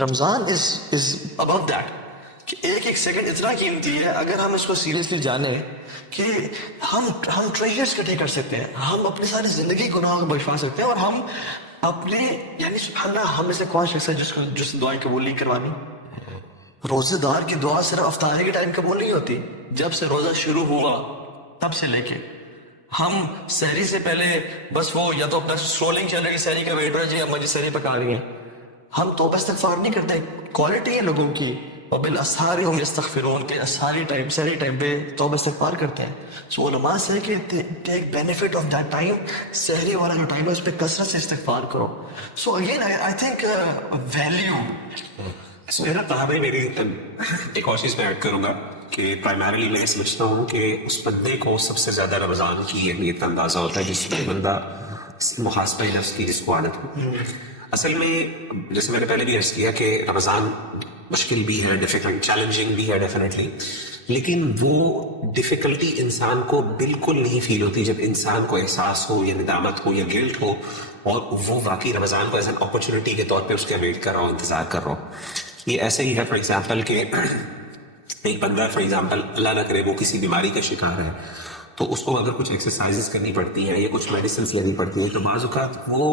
Ramzan is above that کہ ایک ایک سیکنڈ اتنا قیمتی ہے. اگر ہم اس کو سیریسلی جانیں کہ ہم ٹریجرز اکٹھے کر سکتے ہیں, ہم اپنی ساری زندگی گناہوں کو بخشوا سکتے ہیں, اور ہم اپنے یعنی سبحان اللہ, ہم میں سے کون شخص ہے جس دعائیں قبول نہیں کروانی؟ روزے دار کی دعا صرف افطاری کے ٹائم قبول نہیں ہوتی, جب سے روزہ شروع ہوا تب سے لے کے ہم سحری سے پہلے بس وہ یا تو اپنا سکرولنگ چل رہی سحری کا ویٹ جی اما جی سحری پکا رہی ہیں, ہم توبہ استغفار نہیں کرتے. کوالٹی ہے لوگوں کی وبالاسحار هم یستغفرون کہ ساری ٹائم پہ توبہ استغفار کرتے ہیں. سو علماء سے کہ ٹیک بینیفٹ آف دیٹ ٹائم, سحری والا جو ٹائم ہے اس پہ کثرت سے استغفار کرو. So again I think value. میرا تحابی میری ایک اور چیز میں ایڈ کروں گا کہ پرائمریلی میں سمجھتا ہوں کہ اس بندے کو سب سے زیادہ رمضان کی اہمیت کا اندازہ ہوتا ہے جس میں بندہ محاسبہ نفس کی جس کو عادت ہو. اصل میں جیسے میں نے پہلے بھی عرض کیا کہ رمضان مشکل بھی ہے, ڈیفیکلٹ چیلنجنگ بھی ہے ڈیفینیٹلی, لیکن وہ ڈیفیکلٹی انسان کو بالکل نہیں فیل ہوتی جب انسان کو احساس ہو یا ندامت ہو یا گلٹ ہو اور وہ واقعی رمضان کو ایز این اپرچونٹی کے طور پہ اس کا ویٹ کر رہا ہو, انتظار کر رہا ہو. یہ ایسے ہی ہے فار ایگزامپل کہ ایک بندہ فار ایگزامپل اللہ نہ کرے وہ کسی بیماری کا شکار ہے, تو اس کو اگر کچھ ایکسرسائزز کرنی پڑتی ہیں یا کچھ میڈیسنس لینی پڑتی ہیں تو بعض اوقات وہ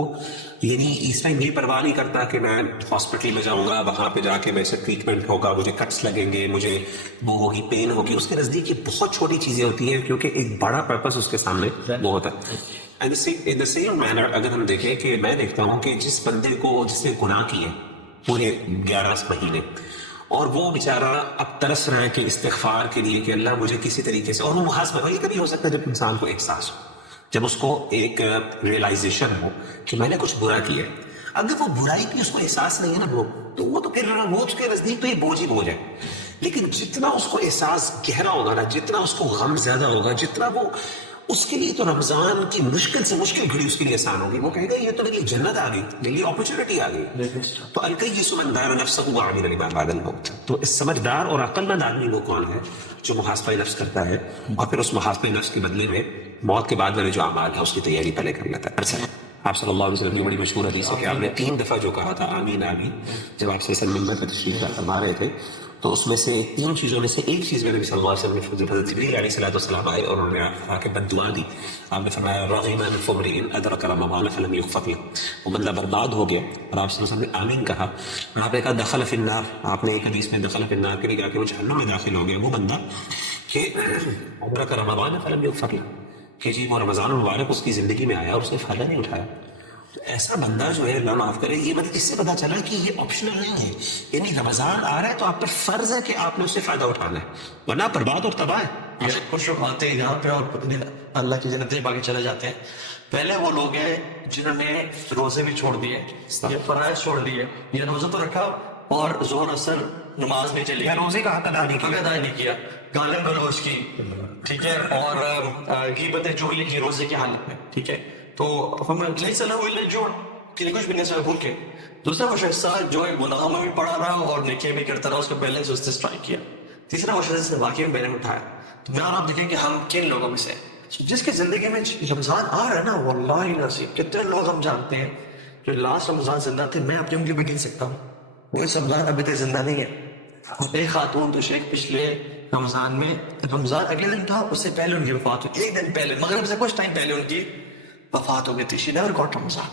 یعنی اس ٹائم یہ پرواہ نہیں کرتا کہ میں ہاسپٹل میں جاؤں گا, وہاں پہ جا کے میرے ٹریٹمنٹ ہوگا, مجھے کٹس لگیں گے, مجھے وہ ہوگی, پین ہوگی. اس کے نزدیک یہ بہت چھوٹی چیزیں ہوتی ہیں کیونکہ ایک بڑا پرپس اس کے سامنے وہ ہوتا ہے. ان دا سیم مینر اگر ہم دیکھیں کہ میں دیکھتا ہوں کہ جس بندے کو جس نے گناہ کیے پورے 11 مہینے اور وہ بیچارہ اب ترس رہا ہے کہ استغفار کے لیے کہ اللہ مجھے کسی طریقے سے, اور وہ محاسبہ یہ کبھی ہو سکتا ہے جب انسان کو احساس ہو, جب اس کو ایک ریئلائزیشن ہو کہ میں نے کچھ برا کیا. اگر وہ برائی کی اس کو احساس نہیں ہے نا وہ تو پھر وہ اس کے نزدیک تو یہ بوجھ ہی بوجھ ہے. لیکن جتنا اس کو احساس گہرا ہوگا نا, جتنا اس کو غم زیادہ ہوگا, جتنا وہ اس کے لیے تو رمضان کی مشکل سے مشکل گھڑی اس کے لیے آسان ہوگی. وہ کہے گا یہ تو میری جنت آ گئی, میرے لیے اپرچونٹی آ گئی. تو الکیس من دان نفسہ وعمل لما بعد الموت. تو اس سمجھدار اور عقل مند آدمی وہ کون ہے جو محاسبہ نفس کرتا ہے اور پھر اس محاسبہ نفس کے بدلے میں موت کے بعد والے جو اعمال ہے اس کی تیاری پہلے کر لیتا ہے. آپ صلی اللہ علیہ وسلم کی بڑی مشہور حدیث ہے کہ آپ نے 3 دفعہ جو کہا تھا آمین آمین, جب آپ صلی اللہ علیہ وسلم ممبر پر تشریف فرما رہے تھے, تو اس میں سے 3 چیزوں میں سے ایک چیز میں نبی صلی اللہ علیہ وسلم نے حضرت جبریل علیہ السلام آئے اور انہوں نے آ کے بد دعا دی. آپ نے فرمایا رغم انف امرئ ادرک رمضان فلم یغفر له, وہ بندہ برباد ہو گیا. اور آپ صلی اللہ علیہ وسلم نے آمین کہا. اور آپ نے کہا دخل فی النار, آپ نے ایک حدیث میں دخل فی النار کے لیے کہا کہ وہ جہنم میں داخل ہو گیا وہ بندہ کہ ادرک رمضان فلم یغفر له, کہ جی وہ رمضان المبارک اس کی زندگی میں آیا اور اس نے فائدہ نہیں اٹھایا. ایسا بندہ جو ہے اللہ معاف کرے, یہ مطلب اس سے پتا چلا کہ یہ آپشنل نہیں ہے, یعنی رمضان آ رہا ہے تو آپ پر فرض ہے کہ آپ نے اس سے فائدہ اٹھانا ہے, ورنہ برباد اور تباہ ہے. خوش آتے ہیں یہاں پہ اور اللہ کی جنت میں باقی چلے جاتے ہیں. پہلے وہ لوگ ہیں جنہوں نے روزے بھی چھوڑ دیے, یہ فرائض چھوڑ دیے, یہ روزہ تو رکھا اور ظہر اثر نماز نہیں چلی, روزے کا حق ادا نہیں کیا, گالم گلوچ کی, ٹھیک ہے, اور غیبت چغلی کی روزے کی حالت میں, ٹھیک ہے. تو ہم لیس لہ الا الجوع کہ کچھ بھی نہیں سوائے بھول کے. دوسرا وہ شخص جو ہے گناہوں میں بھی پڑا رہا اور نیکیاں بھی کرتا رہا, اس کا بیلنس اس نے اسٹرائک کیا. تیسرا وہ شخص نے واقعی میں بیلنس اٹھایا. تو میں اور آپ دیکھیں کہ ہم کن لوگوں میں سے جس کی زندگی میں رمضان آ رہا ہے نا, واللہ نصیب کتنے لوگ ہم جانتے ہیں جو لاسٹ رمضان زندہ تھے. میں اپنی انگلی بھی گن سکتا ہوں, وہ اس رمضان ابھی تک زندہ نہیں ہے. ایک خاتون تو شیخ پچھلے رمضان میں, رمضان اگلے دن تھا, اس سے پہلے ان کی وفات ہوئی, ایک دن پہلے مغرب سے کچھ ٹائم پہلے ان کی وفات ہو گئی تھی. She never got Ramadan.